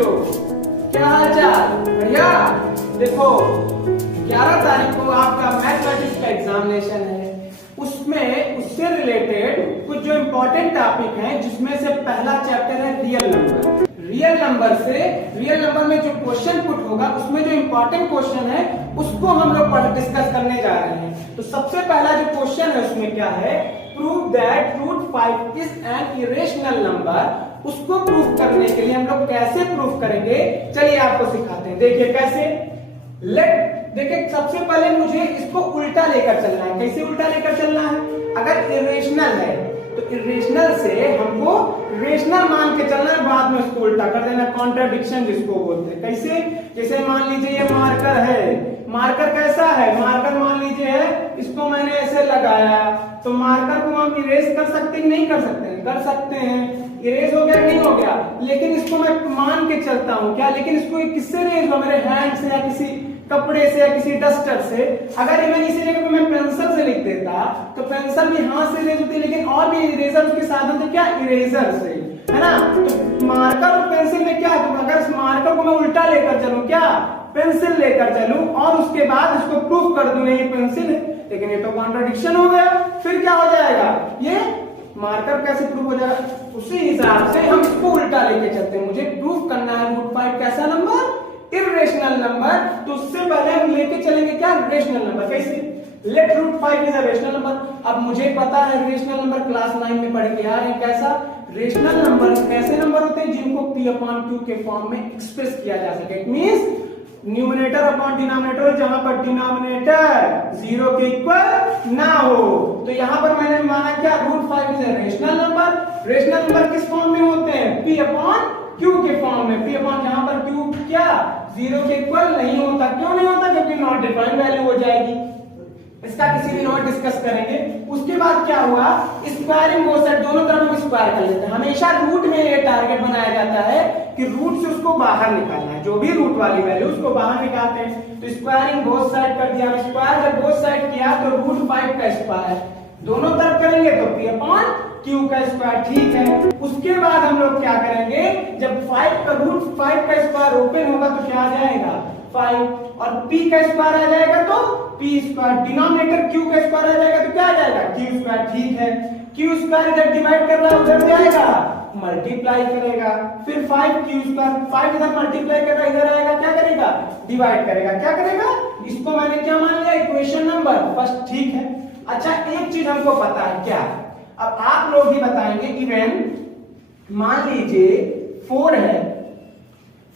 बच्चों, क्या हाल चाल? बढ़िया। देखो 11 तारीख को आपका मैथमेटिक्स का एग्जामिनेशन है। उसमें उससे रिलेटेड कुछ जो इंपॉर्टेंट टॉपिक हैं, जिसमें से पहला चैप्टर है रियल नंबर। रियल नंबर में जो क्वेश्चन पुट होगा, उसमें जो इंपॉर्टेंट क्वेश्चन है उसको हम लोग डिस्कस करने जा रहे हैं। तो सबसे पहला जो क्वेश्चन है उसमें क्या है, prove that root 5 is an irrational number. उसको प्रूफ करने के लिए हम लोग कैसे प्रूफ करेंगे, चलिए आपको सिखाते हैं। देखिए कैसे, देखिए सबसे पहले मुझे इसको उल्टा लेकर चलना है। कैसे उल्टा लेकर चलना है? अगर इरेशनल है तो इरेशनल से हमको रेशनल मान के चलना है, बाद में उसको उल्टा कर देना, कॉन्ट्राडिक्शन जिसको बोलते हैं। कैसे? जैसे मान लीजिए ये मार्कर है, मार्कर कैसा है? मार्कर मान लीजिए है, इसको मैंने ऐसे लगाया तो मार्कर को हम इरेज कर सकते हैं? नहीं कर सकते हैं? कर सकते हैं। इरेज हो गया नहीं हो गया, लेकिन इसको मैं मान के चलता हूं क्या, लेकिन इसको किससे इरेज हुआ? मेरे हैंड से या किसी कपड़े से या किसी डस्टर से। अगर मैं इसी जगह पे मैं पेंसिल से लिख देता तो पेंसिल भी हाथ से इरेज होती है, लेकिन और भी इरेजर उसके साधन थे क्या, इरेजर से, है ना। तो मार्कर और पेंसिल में क्या, तो अगर इस मार्कर को मैं उल्टा लेकर चलूं क्या, पेंसिल लेकर चलूं और उसके बाद इसको प्रूफ कर दूं ये पेंसिल है, लेकिन ये तो कॉन्ट्राडिक्शन हो गया। फिर क्या हो जाएगा, ये मार्कर कैसे प्रूफ हो जाएगा? उसी हिसाब से हम इसको उल्टा लेके चलते हैं। मुझे प्रूफ करना है रूट 5 कैसा नंबर, इरेशनल नंबर। तो उससे पहले हम लेके चलेंगे क्या, रेशनल नंबर। कैसे? Let root 5 is a rational number. अब मुझे पता है रेशनल नंबर क्लास 9 में पढ़ के आ रहे हैं। कैसा? रेशनल नंबर कैसे नंबर होते हैं, जिनको p/q के फॉर्म में एक्सप्रेस किया जा सके। It means numerator upon denominator, जहां पर डिनोमिनेटर 0 के इक्वल ना हो। तो यहां पर मैंने माना क्या, root 5 is a rational number. Rational number किस फॉर्म में होते हैं, p/q के फॉर्म में। p अपॉन जहां पर q क्या 0 के इक्वल नहीं होता। क्यों नहीं होता? क्योंकि नॉट डिफाइंड वैल्यू हो जाएगी। इसका किसी दिन और डिस्कस करेंगे। उसके बाद क्या हुआ, स्क्वायरिंग बोथ साइड, दोनों तरफ हम स्क्वायर कर लेते हैं। हमेशा रूट में ये टारगेट बनाया जाता है कि रूट से उसको बाहर निकालना है, जो भी रूट वाली वैल्यू उसको बाहर निकालते हैं। तो स्क्वायरिंग बोथ साइड कर दिया। स्क्वायर जब बोथ साइड किया तो रूट 5 का स्क्वायर दोनों तरफ करेंगे तो p/q का स्क्वायर, ठीक है। उसके बाद हम लोग क्या करेंगे, जब 5 का रूट 5 का स्क्वायर ओपन होगा तो क्या आ जाएगा 5, और p का स्क्वायर आ जाएगा तो p स्क्वायर, डिनोमिनेटर q का स्क्वायर आ जाएगा तो क्या आ जाएगा q स्क्वायर, ठीक है। q स्क्वायर इधर डिवाइड कर रहा है, उधर जाएगा मल्टीप्लाई करेगा। फिर 5q स्क्वायर, 5 इधर मल्टीप्लाई कर रहा है, इधर आएगा क्या करेगा, डिवाइड करेगा। क्या करेगा, इसको मैंने क्या मान लिया, इक्वेशन नंबर फर्स्ट, ठीक है। अच्छा एक चीज हमको पता है क्या, अब आप लोग ही बताएंगे। इवन मान लीजिए 4 है,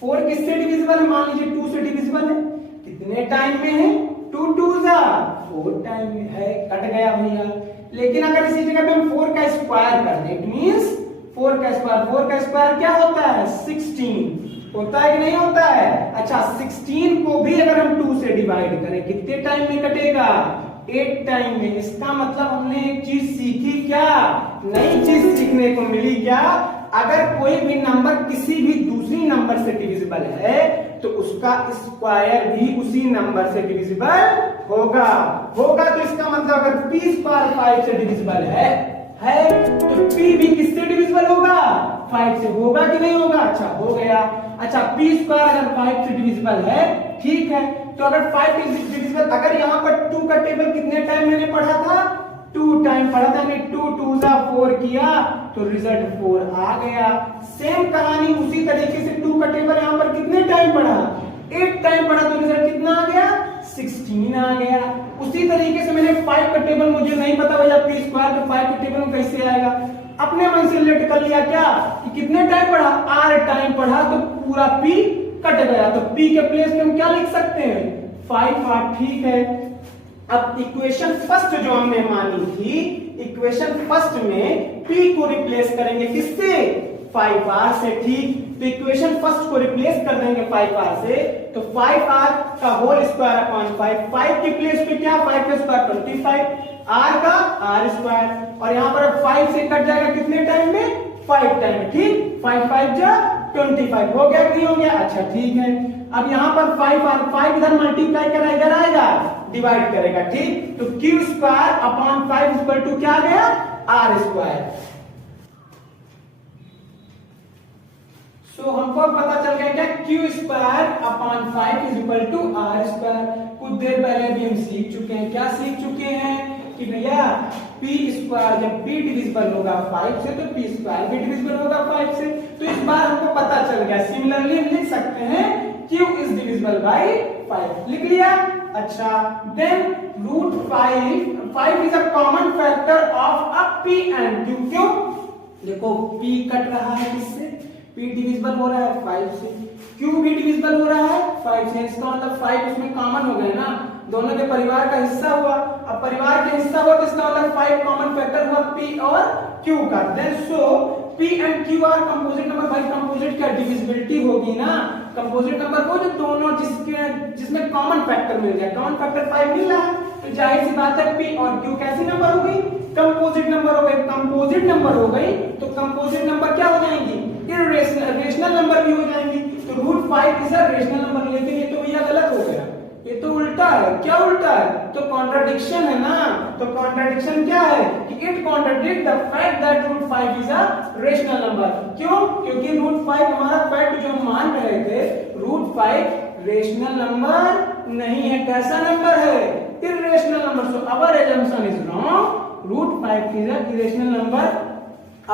4 किससे डिविजिबल है, मान लीजिए 2 से डिविजिबल है। कितने टाइम में है, 2 2 4 टाइम में है, कट गया भैया। लेकिन अगर इसी जगह पे हम 4 का स्क्वायर कर दें, इट मींस 4 का स्क्वायर क्या होता है, 16 होता है कि नहीं होता है। अच्छा 16 को भी अगर हम 2 से डिवाइड करें कितने टाइम में कटेगा, 8 टाइम में। इसका मतलब हमने एक चीज सीखी क्या, नई चीज सीखने को मिली क्या, अगर कोई भी नंबर किसी भी दूसरी नंबर से डिविजिबल है तो उसका स्क्वायर भी उसी नंबर से डिविजिबल होगा। तो इसका मतलब अगर p स्क्वायर 5 से डिविजिबल है तो p भी किससे डिविजिबल होगा, 5 से। होगा कि नहीं होगा, अच्छा हो गया। अच्छा p स्क्वायर अगर 5 से डिविजिबल है, ठीक है। तो अगर 5 डिविजिबल, अगर यहाँ पर 2 का टेबल कितने टाइम मैंने पढ़ा था, 2 टाइम पढ़ा था, मैंने 2 2 4 किया तो रिजल्ट 4 आ गया। सेम कहानी उसी तरीके से 2 का टेबल यहाँ पर कितने टाइम पढ़ा, 8 टाइम पढ़ा तो रिजल्ट कितना आ गया, 16 आ गया। उसी तरीके से मैंने 5 का टेबल, मुझे नहीं पता भैया p स्क्वायर तो 5 के टेबल में कैसे आएगा, अपने मन से रिलेट कर लिया क्या कि कितने टाइम पढ़ा, 8 टाइम पढ़ा तो पूरा p कट गया। तो p के प्लेस में हम क्या लिख सकते हैं, 5 8, ठीक है। अब इक्वेशन फर्स्ट जो हमने मानी थी, इक्वेशन फर्स्ट में p को रिप्लेस करेंगे किससे, 5r से, ठीक। तो इक्वेशन फर्स्ट को रिप्लेस कर देंगे 5r से, तो 5r का होल स्क्वायर अपॉन 5 के प्लेस पे क्या, 5 का स्क्वायर 25, r का r स्क्वायर, और यहाँ पर 5 से कट जाएगा कितने टाइम में, 5 टाइम में, ठीक। 5 5 जा 25, हो गया कि नहीं हो गया, अच्छा ठीक है। अब यहाँ पर 5 इधर मल्टीप्लाई करा, इधर आएगा डिवाइड करेगा, ठीक। तो q square upon 5 equal to क्या आ गया, r स्क्वायर। सो हमको अब पता चल गया क्या, q square upon 5 is equal to r square. कुछ देर पहले भी हम सीख चुके हैं, क्या सीख चुके हैं कि भैया पी स्क्वायर जब पी डिविजिबल होगा 5 से तो पी स्क्वायर भी डिविजिबल होगा 5 से। तो इस बार हमको पता चल गया। सिमिलरली हम लिख सकते हैं q इज डिविजिबल बाय 5, लिख लिया। अच्छा, then root 5 is a common factor of a p and q। क्यों? देखो p कट रहा है किससे, p डिविजिबल हो रहा है 5 से, q भी डिविजिबल हो रहा है 5 से। इसका मतलब 5 उसमें कॉमन हो गए ना, दोनों के परिवार का हिस्सा हुआ। अब परिवार के हिस्सा हुआ तो इसका मतलब 5 कॉमन फैक्टर हुआ p और q का। Then so p and q are composite number. भाई कंपोजिट क्या डिविजिबिलिटी होगी ना, कंपोजिट नंबर वो जो दोनों जिसमें कॉमन फैक्टर मिल जाए। कॉमन फैक्टर 5 मिल रहा है तो जाहिर सी बात है p और q कैसी नंबर हो गई, कंपोजिट नंबर हो गई। कंपोजिट नंबर हो गई तो कंपोजिट नंबर क्या हो जाएंगी, रेशनल नंबर भी हो जाएंगी। तो root 5 is a rational number. लेकिन ये तो भैया गलत हो गया, ये तो उल्टा है। क्या उल्टा है, तो कॉन्ट्राडिक्शन है ना। तो कॉन्ट्राडिक्शन क्या है कि it contradict the fact that root 5 is a rational number. क्यों? क्योंकि रूट 5 हमारा फैक्ट जो हम मान रहे थे, रूट 5 रेशनल नंबर नहीं है। कैसा नंबर है, irrational number. So our assumption is wrong, root 5 is a irrational number.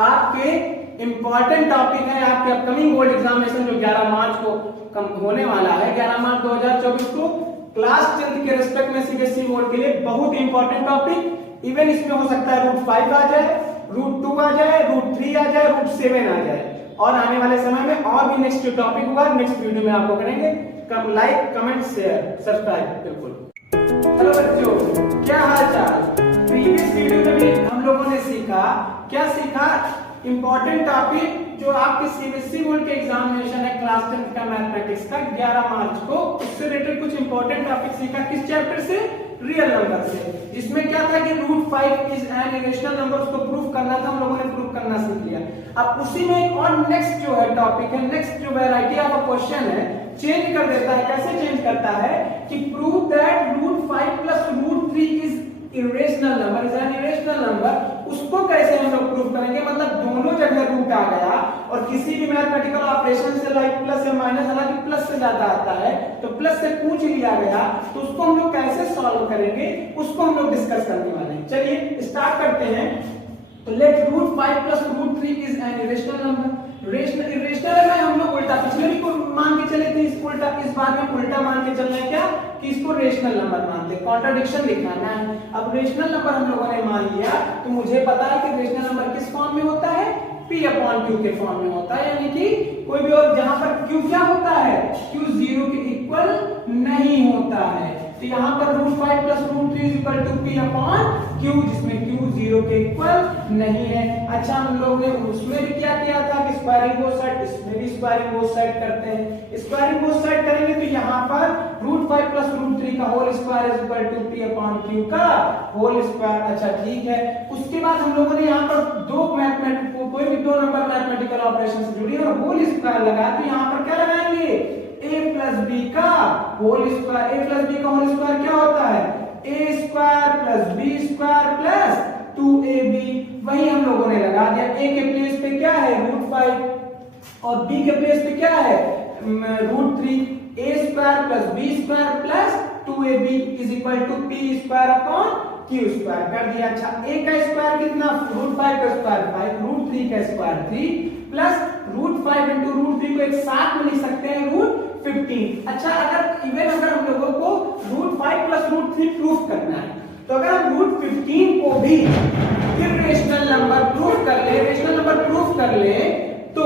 आपके इंपॉर्टेंट टॉपिक है आपके अपकमिंग बोर्ड एग्जामिनेशन जो 11 मार्च को होने वाला है, 11 मार्च 2024 को, क्लास 10th के रिस्पेक्ट में सीबीएसई बोर्ड के लिए बहुत इंपॉर्टेंट टॉपिक। इवन इसमें हो सकता है रूट 5 आ जाए, रूट 2 आ जाए, रूट 3 आ जाए, रूट 7 आ जाए। और आने वाले समय में और भी नेक्स्ट जो टॉपिक होगा नेक्स्ट वीडियो में आपको करेंगे। कम लाइक कमेंट शेयर सब्सक्राइब बिल्कुल। हेलो बच्चों, क्या हाल चाल। प्रीवियस वीडियो में भी हम लोगों ने सीखा, क्या सीखा, इंपॉर्टेंट टॉपिक जो आपके सीबीएसई बोर्ड के एग्जामिनेशन है क्लास 10th का मैथमेटिक्स का 11 मार्च को, उससे रिलेटेड कुछ इंपॉर्टेंट टॉपिक सीखा। किस चैप्टर से, रियल नंबर से, जिसमें क्या था कि root 5 is an irrational number, उसको प्रूफ करना था, हम लोगों ने प्रूफ करना सीख लिया। अब उसी में एक और नेक्स्ट जो है टॉपिक है, नेक्स्ट जो वैरायटी ऑफ अ क्वेश्चन है, चेंज कर देता है। कैसे चेंज करता है कि prove that root 5 plus root 3 is irrational number, is an irrational number. उसको कैसे हम लोग प्रूव करेंगे, मतलब दोनों जगह रूट आ गया और किसी भी मैथमेटिकल ऑपरेशन से लाइक प्लस या माइनस, हालांकि प्लस से ज्यादा आता है तो प्लस से पूछ लिया गया, तो उसको हम लोग कैसे सॉल्व करेंगे उसको हम लोग डिस्कस करने वाले हैं। चलिए स्टार्ट करते हैं। तो let root 5 plus root 3 is an irrational number. Irrational है हम लोग उल्टा, पिछले भी को मान के चले थे इस उल्टा, इस बार में उल्टा मान के चलना है क्या कि इसको रेशनल नंबर मानते हैं, कॉन्ट्राडिक्शन दिखाना है। अब रेशनल नंबर हम लोगों ने मान लिया तो मुझे पता है कि रेशनल नंबर किस फॉर्म में होता है, p अपॉन q के फॉर्म में होता है। यानी कि कोई भी और जहां पर q क्या होता है, q 0 के इक्वल नहीं होता है। तो यहाँ पर root 5 plus root 3 is equal to p upon q, जिसमें q 0 के इक्वल नहीं है। अच्छा, हम लोग ने उसमें भी क्या किया था कि स्क्वायरिंग बोथ साइड, इसमें भी स्क्वायरिंग बोथ साइड करते हैं। स्क्वायरिंग बोथ साइड करेंगे तो यहाँ पर रूट 5 प्लस रूट 3 का whole square is equal to p upon q का होल स्क्वायर। अच्छा ठीक है। उसके बाद हम लोगों ने यहाँ पर दो मैथमेटिक कोई भी दो नंबर मैथमेटिकल ऑपरेशन से जुड़ी और होल स्क्वायर लगाया, तो यहाँ पर क्या लगाएंगे, a प्लस बी का whole square. a plus b का होल स्क्वायर क्या होता है, a square plus b square plus 2ab। वही हम लोगों ने लगा दिया। a के प्लेस पे क्या है रूट 5 और b के प्लेस पे क्या है root 3। a square plus b square plus 2ab is equal to p square upon q square कर दिया। अच्छा, a का स्क्वायर कितना, रूट 5 का स्क्वायर 5, रूट 3 का square 3 plus root 5 into root 3 को एक साथ में लिख सकते हैं रूट 15। अच्छा, अगर हम लोगों को रूट 5 प्लस रूट 3 प्रूफ करना है तो अगर हम रूट 15 को भी इरेशनल नंबर प्रूफ कर ले, रेशनल नंबर प्रूफ कर ले, तो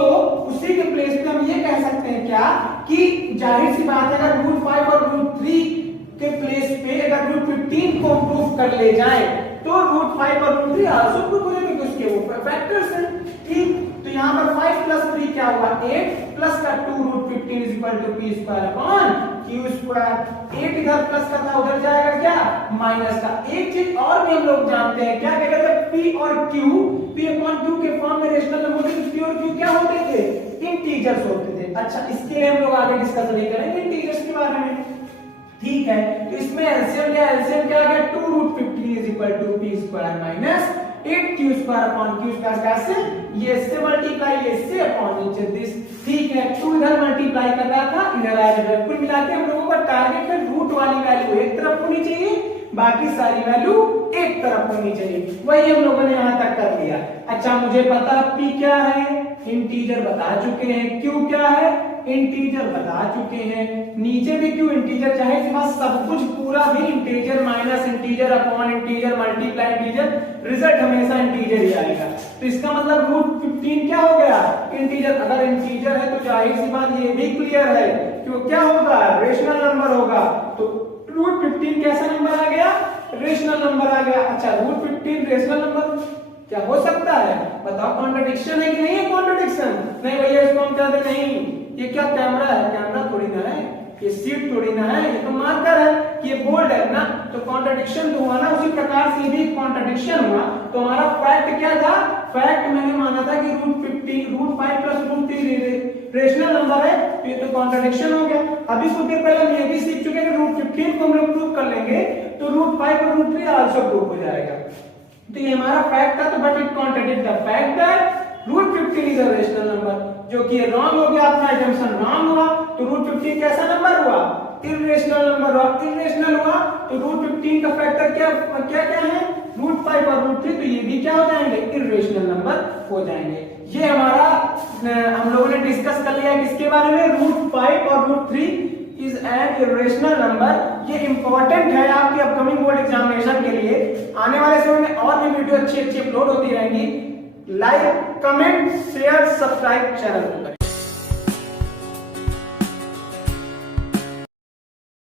उसी के प्लेस पे हम ये कह सकते हैं क्या कि जाहिर सी बात है अगर रूट 5 और रूट 3 के प्लेस पे अगर रूट 15 को प्रूफ कर ले जाए तो रूट 5 और रूट 3 आल्सो प्रूफ हो जाएंगे, उसके वो फैक्टर्स हैं। ठीक, तो यहाँ पर 5 प्लस 3 क्या हुआ 8 प्लस का 2 root 15 is equal to p square upon q square. 8 इधर प्लस का था उधर जाएगा क्या माइनस का। एक चीज और भी हम लोग जानते हैं, क्या कहते थे, p और q, p अपॉन q के फॉर्म में रेशनल नंबर थे, p और q क्या होते थे, इंटीजर्स होते थे। अच्छा, इसके लिए हम लोग आगे डिस्कस नहीं करेंगे इंटीजर्स के बारे में। ठीक है, तो इसमें एलसीएम क्या आ गया 2 root 15 is equal to p square minus 8q q square upon q square, कैसे, ये इससे मल्टीप्लाई, ये इससे अपॉन नीचे दिस, ठीक है। 2 इधर मल्टीप्लाई कर रहा था, इधर आ रहा है। कुल मिला के हम लोगों का टारगेट है रूट वाली वैल्यू एक तरफ होनी चाहिए, बाकी सारी वैल्यू एक तरफ होनी चाहिए, वही हम लोगों ने यहां तक कर लिया। अच्छा, मुझे पता p क्या है, इंटीजर बता चुके हैं, q क्या है, इंटीजर बता चुके हैं, नीचे भी q इंटीजर, चाहे इसके पास सब कुछ पूरा भी integer, minus integer upon integer multiply integer, result हमेशा इंटीजर ही आएगा। तो इसका मतलब रूट 15 क्या हो गया, इंटीजर। अगर इंटीजर है तो जाहिर सी बात ये भी क्लियर है, क्यों क्या होगा, रेशनल नंबर होगा। तो रूट 15 कैसा नंबर आ गया, रेशनल नंबर आ गया। अच्छा, रूट 15 रेशनल नंबर क्या हो सकता है, बताओ, कॉन्ट्रडिक्शन है कि नहीं है, कॉन्ट्रडिक्शन नहीं भैया, इसको हम कहते नहीं, ये क्या कैमरा है, कैमरा थोड़ी ना है, ये सीट थोड़ी ना है, ये तो मार्कर है कि ये बोर्ड है ना, तो कॉन्ट्रडिक्शन तो हुआ ना। उसी प्रकार से भी कॉन्ट्रडिक्शन हुआ। तो हमारा फैक्ट क्या था, फैक्ट मैंने माना था कि root 5 plus root 3 rational number है, तो ये तो कॉन्ट्रडिक्शन हो गया। अभी कुछ देर पहले हम ये भी सीख चुके हैं कि रूट 15 को हम लोग प्रूव कर लेंगे तो रूट 5 और रूट 3 आल्सो प्रूव हो जाएगा। तो ये हमारा फैक्ट था, तो but it contradict the fact that root 15 is a rational number, जो कि रॉन्ग हो गया, अपना अजम्पशन रॉन्ग हुआ। तो रूट 15 कैसा नंबर हुआ, इर्रेशनल नंबर हुआ। इर्रेशनल हुआ तो रूट 15 का फैक्टर क्या क्या क्या है, रूट 5 और रूट 3, तो ये भी क्या हो जाएंगे, इर्रेशनल नंबर हो जाएंगे। ये हमारा हम लोगों ने डिस्कस कर लिया किसके बारे में, रूट 5 और root 3 is an irrational number. ये इंपॉर्टेंट है आपके अपकमिंग बोर्ड एग्जामिनेशन के लिए। आने वाले समय में और भी वीडियो अच्छी अच्छी अपलोड होती रहेंगी। Like, comment, share, subscribe channel को।